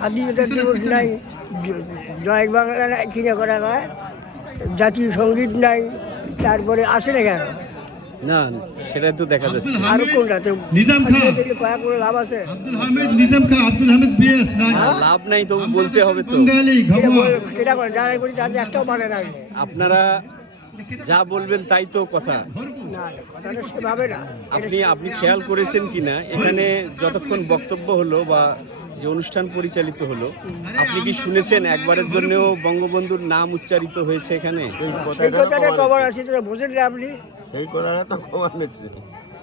স্বাধীনতা দিবস নাই, জয় বাংলা নাই, কিনে করা হয়, জাতীয় সঙ্গীত নাই, তারপরে আসে না কেন? না সেটা তো দেখা যাচ্ছে। আরো কোনটা তো নিজাম খান কয়া করে লাভ আছে? আব্দুল হামিদ নিজাম খান আব্দুল হামিদ বিএস না লাভ নাই তো বলতে হবে তো। বাঙালি ঘবর কেটা করে যারা করি তাদের একটাও মানে না। আপনারা যা বলবেন তাই তো কথা। না কথাটা সেভাবে না। আপনি খেয়াল করেছেন কিনা এখানে যতক্ষণ বক্তব্য হলো বা যে অনুষ্ঠান পরিচালিত হলো, আপনি কি শুনেছেন একবারের জন্যও বঙ্গবন্ধুর নাম উচ্চারিত হয়েছে এখানে? সেই কথাটা খবর আছে, তো বোঝেন না আপনি? সেই করাটা তো খবর নিচ্ছে।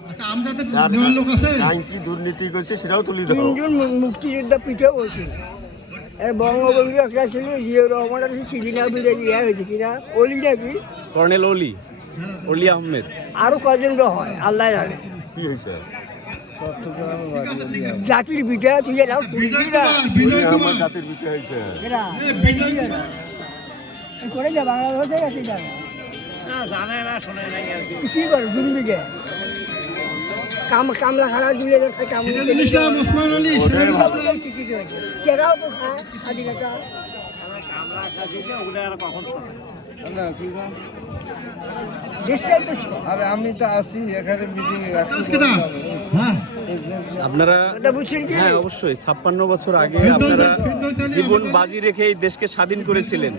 আচ্ছা আমজাদের নেওয়ার লোক আছে কি দুর্নীতি করছে সেটাও তুলি ধরো। তিনজন মুক্তিযোদ্ধা পিঠে বলছি, বঙ্গবন্ধু একটা ছিল, জিয়াউর রহমান আছে, সিদিনা বিরে ইয়া হয়েছে কিনা অলি নাকি, কর্নেল অলি আহমেদ। আরো কজন হয় আল্লাহ জানে। কি হয়েছে? জাতির পিঠা তুই নাও বিজয় আমার কুমার জাতির বিটা হয়েছে। করে যা বাংলাদেশ গেছে কি করে দুর্নীতি কামলা খারাপ দিলে সিরাজুল ইসলাম ওসমান আলী কেরাও তো খায় স্বাধীনতা। দেশটাই তো আরে আমি তো আসি এখানে মিটিং আজকেটা হ্যাঁ আপনারা কথা বুঝছেন কি? হ্যাঁ অবশ্যই 56 বছর আগে আপনারা জীবন বাজি রেখে এই দেশকে স্বাধীন করেছিলেন।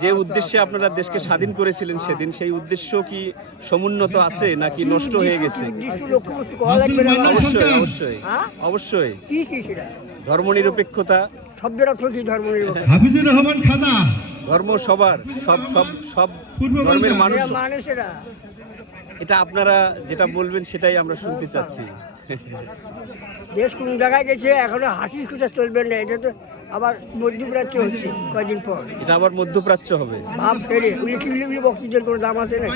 যে উদ্দেশ্যে আপনারা দেশকে স্বাধীন করেছিলেন সেদিন, সেই উদ্দেশ্য কি সমুন্নত আছে নাকি নষ্ট হয়ে গেছে? লক্ষ্যবস্তু করা লাগবে না। অবশ্যই অবশ্যই হ্যাঁ? অবশ্যই। কি কি সেটা ধর্মনিরপেক্ষতা, শব্দের অর্থ কি? ধর্ম নিরপেক্ষ হাফিজুর রহমান খাজা ধর্ম সবার, সব সব সব ধর্মের মানুষ। মানে সেটা এটা আপনারা যেটা বলবেন সেটাই আমরা শুনতে চাচ্ছি। দেশ কোন জায়গায় গেছে এখনো হাসি খুঁজে চলবে না। এটা তো আবার মধ্যপ্রাচ্য হচ্ছে কয়দিন পর, এটা আবার মধ্যপ্রাচ্য হবে। ভাব ফেরে উলি বক্তৃতার কোনো দাম আছে না।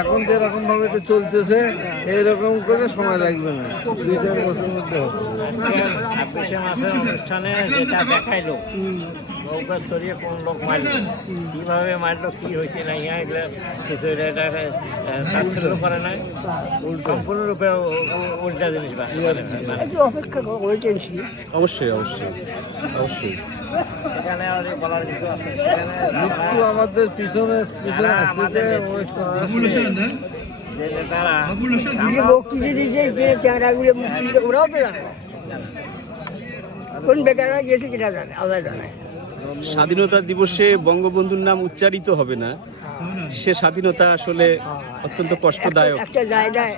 এখন যেরকম ভাবে এটা চলতেছে এইরকম করে সময় লাগবে না, 2-4 বছরের মধ্যে হবে। 26 মাসের অনুষ্ঠানে যেটা দেখাইলো নৌকা চড়িয়ে কোন লোক মারলো, কিভাবে মারলো, কি হয়েছে না, ইয়া এগুলো কিছু এটা তাচ্ছিল্য করে নাই, সম্পূর্ণরূপে উল্টা জিনিস একটু অপেক্ষা ওয়েটেন্সি। অবশ্যই অবশ্যই অবশ্যই। এখানে আর বলার কিছু আছে? মৃত্যু আমাদের পিছনে পিছনে আসতেছে, ওয়েট করা আবুল হোসেন না যে তারা আবুল হোসেন বক্তৃতা দিয়েছে যে চেহারাগুলো মুক্তি ওরাও তো জানে, কোন বেকাররা গিয়েছে কিনা জানে, আল্লাহ জানে। স্বাধীনতা দিবসে বঙ্গবন্ধুর নাম উচ্চারিত হবে না, সে স্বাধীনতা আসলে অত্যন্ত কষ্টদায়ক। একটা জায়গায়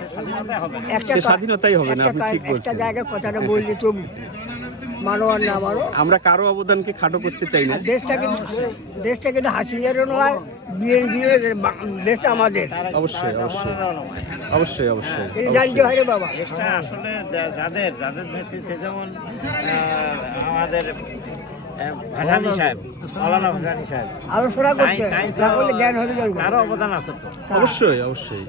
সে স্বাধীনতাই হবে না, আপনি ঠিক একটা বলছেন। জায়গায় কথাটা বললে তবু মানো আর না মানো, আমরা কারো অবদানকে খাটো করতে চাই না। আর দেশটা কিন্তু হাসিনারও নয়, বিএনপি দেশটা আমাদের। অবশ্যই অবশ্যই অবশ্যই অবশ্যই এই জানতে হয় রে বাবা। দেশটা আসলে যাদের নেতৃত্বে, যেমন আমাদের ভাসানী সাহেব, মৌলানা ভাসানী সাহেব, আলোচনা করতে যা করলে জ্ঞান হবে তারও অবদান আছে তো। অবশ্যই অবশ্যই।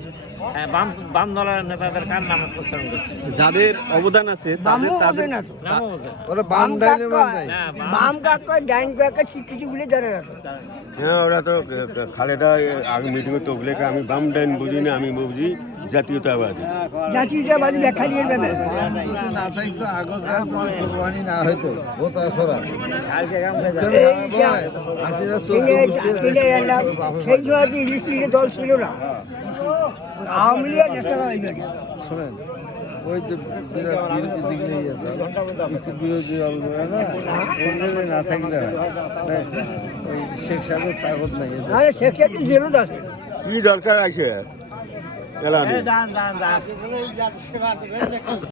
বাম দলের নেতাদের কার নামে প্রচারণ করছে? যাদের অবদান আছে তাদের তাদের না তো নামও বোঝে না। ওরা বাম ডাইনে বাম যায়। হ্যাঁ, বাম কাক কয় ডাইন কাকা শিক্ষিত গুলো জানে না তো। হ্যাঁ ওরা তো খালেদা আগে মিটিংয়ে তো ওগুলোকে আমি বাম ডাইন বুঝি না, আমি বুঝি জাতীয়তাবাদী। জাতীয়তাবাদী ব্যাখ্যা দিয়ে দেবে। না থাকতো আগেকার কোরবানি না হয়তো ওটা সরা কালকে কাম হয়ে যাবে। সেই সময় তো ইংলিশ লিগের দল ছিল না, আওয়ামী লীগ ন্যাশনাল হয়ে শোনেন, ওই যে যেটা বিরোধী দিক নিয়ে যেত বিরোধী দল করে না, ওগুলো না থাকলে হয়। ওই শেখ সাহেবের তাগত নাই এদের। আরে সেক্ষেত্রে জেলত আছে। কি দরকার আছে এলানি? যান যান যান